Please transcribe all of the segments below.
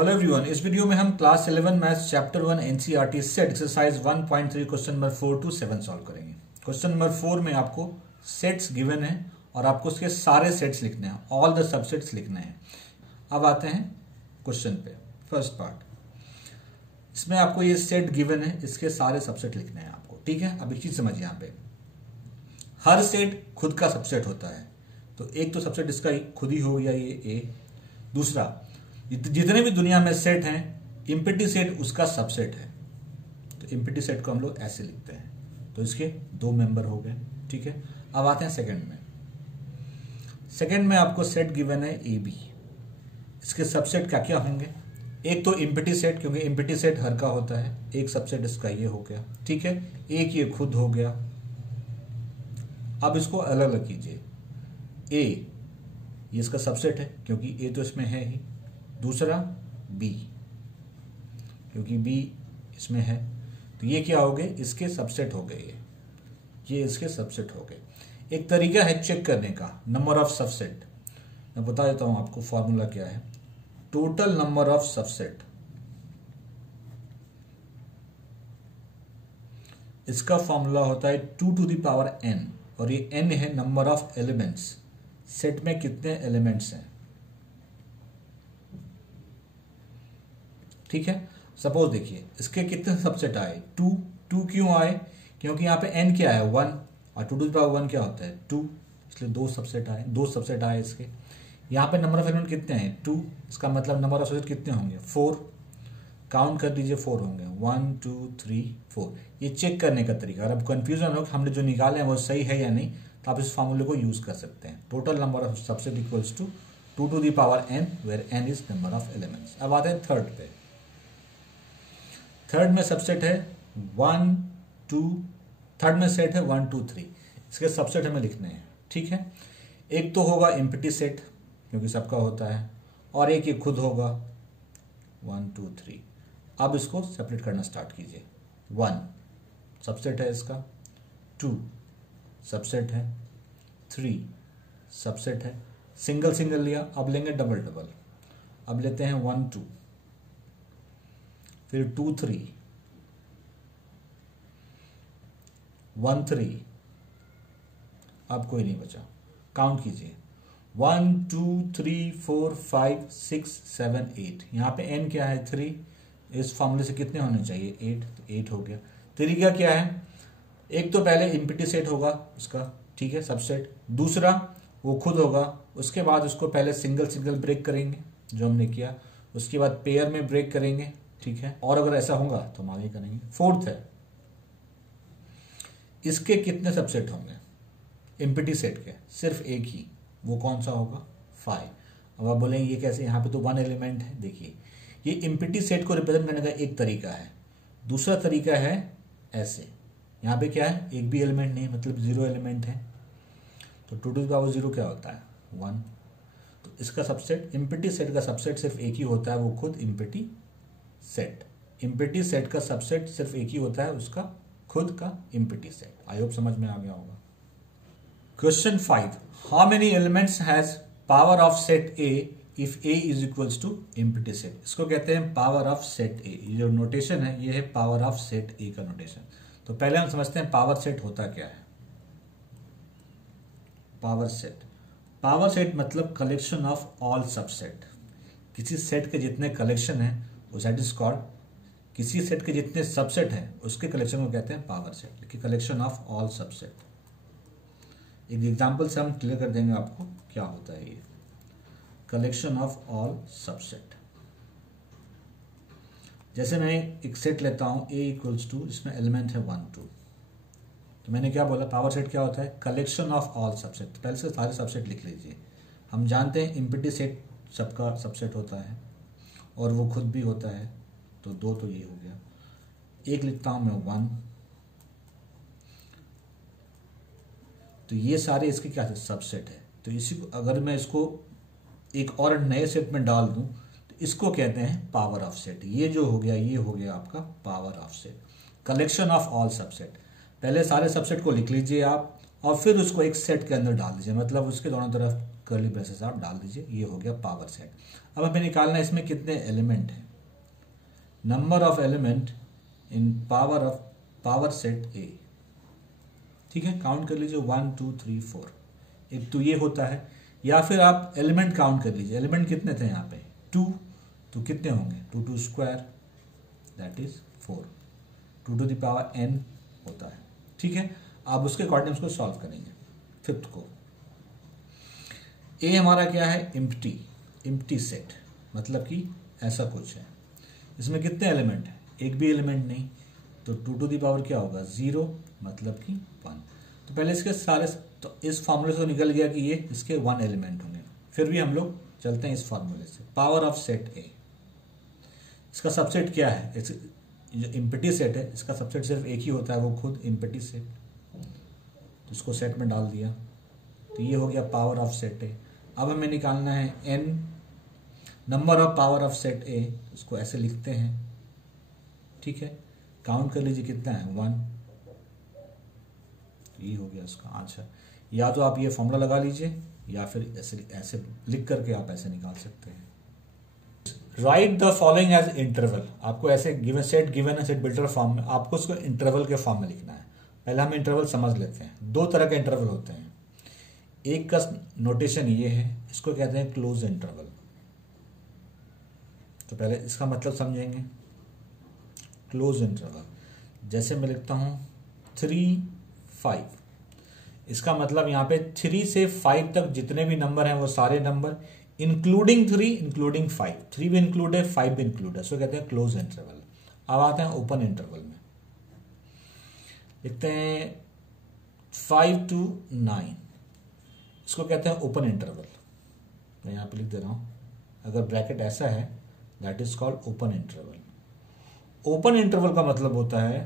Hello everyone, इस video में हम class 11 maths chapter 1 NCERT set exercise 1.3 question number 4 to 7 solve करेंगे। Question number 4 में आपको सेट्स गिवन है और आपको उसके सारे सेट्स लिखने हैं, ऑल द सबसेट्स लिखने हैं। अब आते हैं क्वेश्चन पे। फर्स्ट पार्ट, इसमें आपको ये सेट गिवन है, इसके सारे सबसेट लिखने हैं आपको। ठीक है, अब एक चीज समझिए, यहाँ पे हर सेट खुद का सबसेट होता है। तो एक तो सबसेट इसका खुद ही हो गया ये ए। दूसरा, जितने भी दुनिया में सेट हैं, इम्पिटी सेट उसका सबसेट है। तो इम्पिटी सेट को हम लोग ऐसे लिखते हैं। तो इसके दो मेंबर हो गए। ठीक है, अब आते हैं सेकंड में। सेकंड में आपको सेट गिवन है ए बी। इसके सबसेट क्या क्या होंगे? एक तो इम्पिटी सेट, क्योंकि इम्पिटी सेट हर का होता है। एक सबसेट इसका ये हो गया। ठीक है, एक ये खुद हो गया। अब इसको अलग अलग कीजिए। ए ये इसका सबसेट है, क्योंकि ए तो इसमें है ही। दूसरा बी, क्योंकि बी इसमें है। तो ये क्या हो गए? इसके सबसेट हो गए। ये इसके सबसेट हो गए। एक तरीका है चेक करने का, नंबर ऑफ सबसेट। मैं बता देता हूं आपको फॉर्मूला क्या है। टोटल नंबर ऑफ सबसेट, इसका फॉर्मूला होता है 2 to the power n, और ये n है नंबर ऑफ एलिमेंट्स। सेट में कितने एलिमेंट्स हैं। ठीक है, सपोज देखिए इसके कितने सबसेट आए? 2 क्यों आए? क्योंकि यहाँ पे n क्या है? 1, और 2 to the power 1 क्या होता है? 2, इसलिए दो सबसेट आए इसके। यहाँ पे नंबर ऑफ एलिमेंट कितने हैं? 2, इसका मतलब नंबर ऑफ सबसेट कितने होंगे? 4। काउंट कर लीजिए, 4 होंगे। 1 2 3 4। ये चेक करने का तरीका। अगर आप कंफ्यूजन हो कि हमने जो निकाले हैं वो सही है या नहीं, तो आप इस फॉर्मूले को यूज कर सकते हैं। Total number of subset equals to 2 to the power n, where n is number of elements. अब आते हैं थर्ड पे। थर्ड में सबसेट है 1 2, थर्ड में सेट है 1 2 3। इसके सबसेट हमें लिखने हैं। ठीक है, एक तो होगा इम्पिटी सेट, क्योंकि सबका होता है, और एक ये खुद होगा 1 2 3। अब इसको सेपरेट करना स्टार्ट कीजिए। 1 सबसेट है इसका, 2 सबसेट है, 3 सबसेट है। सिंगल सिंगल लिया, अब लेंगे डबल डबल। अब लेते हैं 1 2, फिर 2 3, 1 3। अब कोई नहीं बचा, काउंट कीजिए। 1 2 3 4 5 6 7 8। यहाँ पे n क्या है? 3। इस फॉर्मूले से कितने होने चाहिए? 8। तो 8 हो गया। तरीका क्या है? एक तो पहले इम्पिटी सेट होगा उसका, ठीक है, सबसेट। दूसरा वो खुद होगा। उसके बाद उसको पहले सिंगल सिंगल ब्रेक करेंगे, जो हमने किया। उसके बाद पेयर में ब्रेक करेंगे। ठीक है, और अगर ऐसा होगा तो हम आगे करेंगे। फोर्थ है, इसके कितने सबसेट होंगे? इम्पिटी सेट के सिर्फ एक ही, वो कौन सा होगा? 5। अब आप बोलेंगे ये कैसे? यहाँ पे तो 1 एलिमेंट है। देखिए, ये इम्पिटी सेट को रिप्रेजेंट करने का एक तरीका है। दूसरा तरीका है ऐसे। यहाँ पे क्या है? एक भी एलिमेंट नहीं, मतलब 0 एलिमेंट है। तो 2 to the power 0 क्या होता है? 1। तो इसका सबसेट, इम्पिटी सेट का सबसेट सिर्फ एक ही होता है, वो खुद इम्पिटी सेट। इम्पिटी सेट का सबसेट सिर्फ एक ही होता है, उसका खुद का इम्पिटी सेट। आई होप समझ में आ गया होगा। Question 5, how many elements has power of set A if A is equals to empty set. इसको कहते हैं पावर ऑफ सेट ए। ये जो नोटेशन है ये है पावर ऑफ सेट ए का नोटेशन। तो पहले हम समझते हैं पावर सेट होता क्या है। पावर सेट मतलब कलेक्शन ऑफ ऑल सबसेट। किसी सेट के जितने कलेक्शन है वो सेट इज कॉल्ड, किसी सेट के जितने सबसेट हैं उसके कलेक्शन को कहते हैं पावर सेट, कि कलेक्शन ऑफ ऑल सबसेट। एक एग्जांपल से हम क्लियर कर देंगे आपको क्या होता है ये कलेक्शन ऑफ ऑल सबसेट। जैसे मैं एक सेट लेता हूं A इक्वल्स टू, इसमें एलिमेंट है 1 2। तो मैंने क्या बोला? पावर सेट क्या होता है? Collection of all subset. पहले से सारे सबसेट लिख लीजिए। हम जानते हैं इम्पिटी सेट सबका सबसेट होता है और वो खुद भी होता है। तो 2 तो ये हो गया। एक लिखता हूं मैं 1। तो ये सारे इसके क्या है? सबसेट है। तो इसी को अगर मैं इसको एक और नए सेट में डाल दूं तो इसको कहते हैं पावर ऑफ सेट। ये जो हो गया ये हो गया आपका power of set, collection of all subset. पहले सारे सबसेट को लिख लीजिए आप, और फिर उसको एक सेट के अंदर डाल दीजिए, मतलब उसके दोनों तरफ कर्ली ब्रेसेस आप डाल दीजिए। ये हो गया पावर सेट। अब हमें निकालना है इसमें कितने एलिमेंट हैं, number of element in power set ए। ठीक है, काउंट कर लीजिए 1 2 3 4। एक तो ये होता है, या फिर आप एलिमेंट काउंट कर लीजिए। एलिमेंट कितने थे यहाँ पे 2, तो कितने होंगे 2 2 square that is 4, 2 to the power n होता है। ठीक है, आप उसके अकॉर्डिंग उसको सॉल्व करेंगे। फिफ्थ को ए हमारा क्या है, इम्प्टी सेट, मतलब कि ऐसा कुछ है। इसमें कितने एलिमेंट हैं, एक भी एलिमेंट नहीं, तो 2 टू द पावर क्या होगा 0, मतलब कि 1। तो पहले इसके सारे, तो इस फॉर्मूले से तो निकल गया कि ये इसके 1 एलिमेंट होंगे। फिर भी हम लोग चलते हैं इस फॉर्मूले से, पावर ऑफ सेट ए। इसका सबसेट क्या है, जो इम्प्टी सेट है इसका सबसेट सिर्फ एक ही होता है, वो खुद इम्प्टी सेट। तो इसको सेट में डाल दिया, तो ये हो गया पावर ऑफ सेट ए। अब हमें निकालना है n, number of power of set ए, इसको ऐसे लिखते हैं। ठीक है, काउंट कर लीजिए कितना है 1। ये हो गया उसका आंसर। या तो आप ये फॉर्मूला लगा लीजिए, या फिर ऐसे लिख करके आप ऐसे निकाल सकते हैं। Write the following as interval. आपको ऐसे गिवन सेट बिल्डर फॉर्म में आपको उसको इंटरवल के फॉर्म में लिखना है। पहले हम इंटरवल समझ लेते हैं। 2 तरह के इंटरवल होते हैं। एक का नोटेशन ये है, इसको कहते हैं क्लोज इंटरवल। तो पहले इसका मतलब समझेंगे। क्लोज इंटरवल, जैसे मैं लिखता हूं 3 5, इसका मतलब यहां पे 3 से 5 तक जितने भी नंबर हैं वो सारे नंबर इंक्लूडिंग 3 इंक्लूडिंग 5, 3 भी इंक्लूड है 5 भी इंक्लूड है, सो कहते हैं क्लोज इंटरवल। अब आते हैं ओपन इंटरवल में, लिखते हैं 5 to 9, इसको कहते हैं ओपन इंटरवल। मैं यहां पे लिख दे रहा हूं, अगर ब्रैकेट ऐसा है that is called open interval. Open interval का मतलब होता है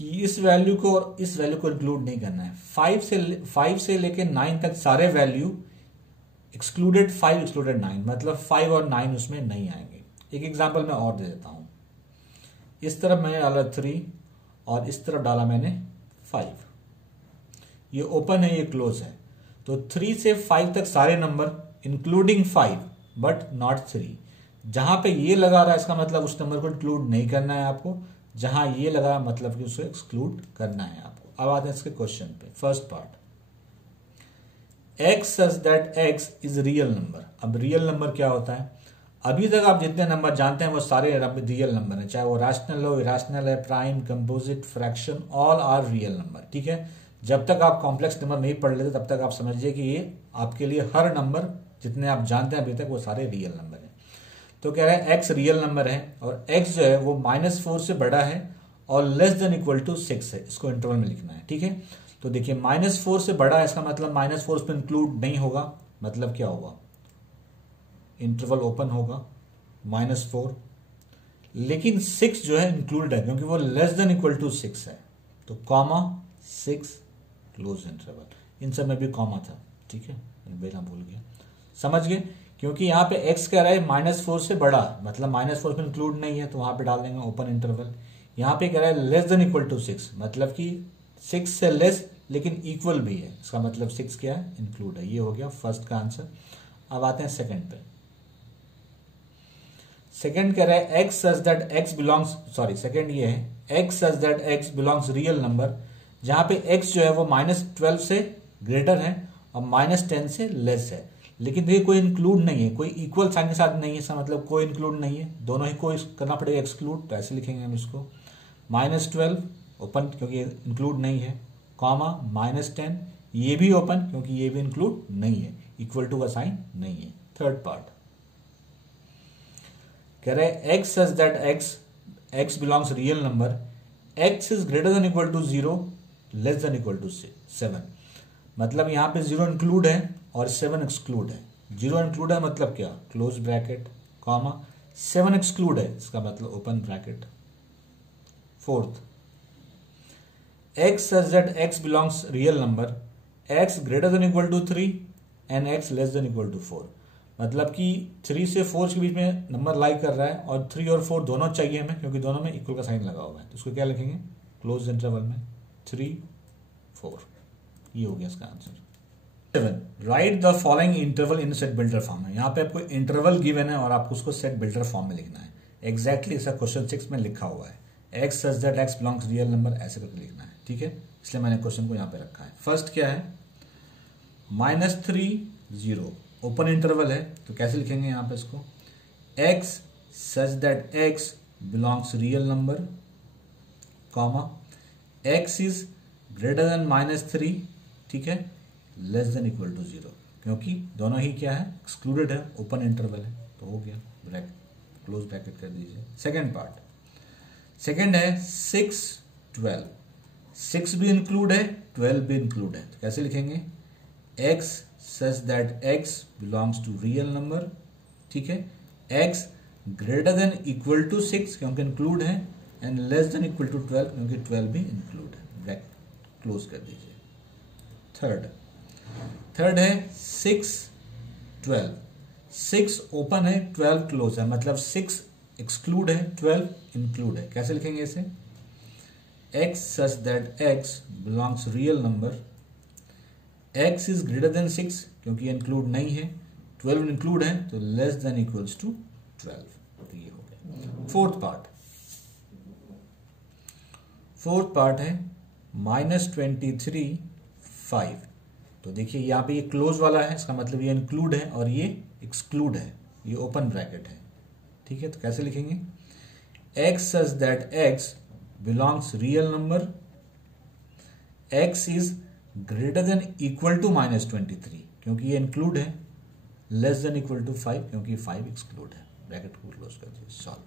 कि इस वैल्यू को और इस वैल्यू को इंक्लूड नहीं करना है। 5 से लेके 9 तक सारे वैल्यू एक्सक्लूडेड 5 एक्सक्लूडेड 9, मतलब 5 और 9 उसमें नहीं आएंगे। एक एग्जांपल मैं और दे देता हूं। इस तरफ मैंने डाला 3 और इस तरफ डाला मैंने 5। ये ओपन है, ये क्लोज है। तो 3 से 5 तक सारे नंबर इंक्लूडिंग 5 बट नॉट 3। जहां पे ये लगा रहा है इसका मतलब उस नंबर को इंक्लूड नहीं करना है आपको, जहां ये लगा मतलब कि उसे एक्सक्लूड करना है आपको। अब आते हैं इसके क्वेश्चन पे। First part, x such that x is real number. अब रियल नंबर क्या होता है, अभी तक आप जितने नंबर जानते हैं वो सारे रियल नंबर हैं, चाहे वो रैशनल हो, इरेशनल है, prime, composite, fraction, all are real number. ठीक है, जब तक आप कॉम्प्लेक्स नंबर नहीं पढ़ लेते तब तक आप समझिए कि ये आपके लिए हर नंबर जितने आप जानते हैं अभी तक वो सारे रियल नंबर हैं। तो कह रहे हैं x रियल नंबर है और x जो है वो -4 से बड़ा है और लेस देन इक्वल टू 6 है। इसको इंटरवल में लिखना है। ठीक है, तो देखिए -4 से बड़ा है, इसका मतलब -4 पे इंक्लूड नहीं होगा, मतलब क्या होगा, इंटरवल ओपन होगा -4, लेकिन 6 जो है इंक्लूड है क्योंकि वो लेस देन इक्वल टू 6 है, तो कॉमा 6 क्लोज इंटरवल। इन सब में भी कॉमा था। ठीक है, बेला भूल गया, समझ गए, क्योंकि यहाँ पे x कह रहा है -4 से बड़ा, मतलब -4 पे इंक्लूड नहीं है तो वहां पे डाल देंगे ओपन इंटरवल। यहाँ पे कह रहा है लेस देन इक्वल टू 6, मतलब कि 6 से लेस लेकिन इक्वल भी है, इसका मतलब 6 क्या है, इंक्लूड है। ये हो गया फर्स्ट का आंसर। अब आते हैं सेकंड पे। सेकंड कह रहा है x such that x belongs, sorry second ये है x such that x belongs real number, जहां पे x जो है वो -12 से ग्रेटर है और -10 से लेस है। लेकिन देखिए कोई इंक्लूड नहीं है, कोई इक्वल साइन के साथ नहीं है, इसका मतलब कोई इंक्लूड नहीं है, दोनों ही को करना पड़ेगा एक्सक्लूड। तो ऐसे लिखेंगे हम इसको, -12 ओपन क्योंकि इंक्लूड नहीं है, कॉमा -10 ये भी ओपन क्योंकि ये भी इंक्लूड नहीं है, इक्वल टू का साइन नहीं है। थर्ड पार्ट कह रहे हैं x such that x belongs real number, x is greater than equal to 0 less than equal to 7, मतलब यहां पे 0 इंक्लूड है और 7 एक्सक्लूड है। 0 इंक्लूड है मतलब क्या, क्लोज ब्रैकेट, कॉमा 7 एक्सक्लूड है, इसका मतलब open bracket. Fourth, x such that x belongs real number, x greater than equal to 3 and x less than equal to 4, मतलब कि 3 से 4 के बीच में नंबर लाई कर रहा है और 3 और 4 दोनों चाहिए हमें क्योंकि दोनों में इक्वल का साइन लगा हुआ है। तो इसको क्या लिखेंगे, क्लोज इंटरवल में 3 4। ये हो गया इसका answer. 7 right the following interval in set builder form है। यहाँ पे आपको इंटरवल गिवन है और आपको उसको सेट बिल्डर फॉर्म में लिखना है। एग्जैक्टली ऐसा क्वेश्चन 6 में लिखा हुआ है, x such that x belongs real number, ऐसे करके लिखना है। ठीक है, इसलिए मैंने क्वेश्चन को यहाँ पे रखा है। फर्स्ट क्या है, -3 0 ओपन इंटरवल है, तो कैसे लिखेंगे यहाँ पे इसको, x such that x belongs real number, comma x is greater then -3, ठीक है, लेस देन इक्वल टू 0, क्योंकि दोनों ही क्या है, एक्सक्लूडेड है, ओपन इंटरवल है, तो हो गया, ब्रैकेट क्लोज ब्रैकेट कर दीजिए। सेकेंड पार्ट, सेकेंड है 6 12, 6 भी इंक्लूड है, 12 भी इंक्लूड है, तो कैसे लिखेंगे, x such that x belongs to real number, ठीक है, x greater than equal to 6 क्योंकि इंक्लूड है, and less than equal to 12 क्योंकि 12 भी इंक्लूड है, ब्रैकेट क्लोज कर दीजिए। थर्ड है 6 12, 6 ओपन है, 12 क्लोज है, मतलब 6 एक्सक्लूड है, 12 इंक्लूड है, कैसे लिखेंगे इसे, x such that x belongs real number, x is greater then 6 क्योंकि इंक्लूड नहीं है, 12 इंक्लूड है, तो लेस देन इक्वल्स टू 12, तो ये हो गया। फोर्थ पार्ट है -23 5, तो देखिए यहाँ पे ये क्लोज वाला है, इसका मतलब ये इंक्लूड है और ये एक्सक्लूड है, ये ओपन ब्रैकेट है, ठीक है, तो कैसे लिखेंगे, x such that x belongs real number, x is greater than equal to -23 क्योंकि ये इंक्लूड है, लेस देन इक्वल टू 5 क्योंकि 5 एक्सक्लूड है, ब्रैकेट को क्लोज कर दीजिए। सॉल्व।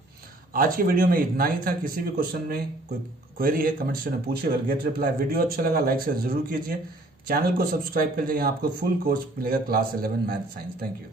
आज की वीडियो में इतना ही था। किसी भी क्वेश्चन में कोई क्वेरी है कमेंट सेक्शन में पूछिए, विल गेट रिप्लाई। वीडियो अच्छा लगा लाइक शेयर जरूर कीजिए, चैनल को सब्सक्राइब कर लीजिए, आपको फुल कोर्स मिलेगा class 11 math science. Thank you.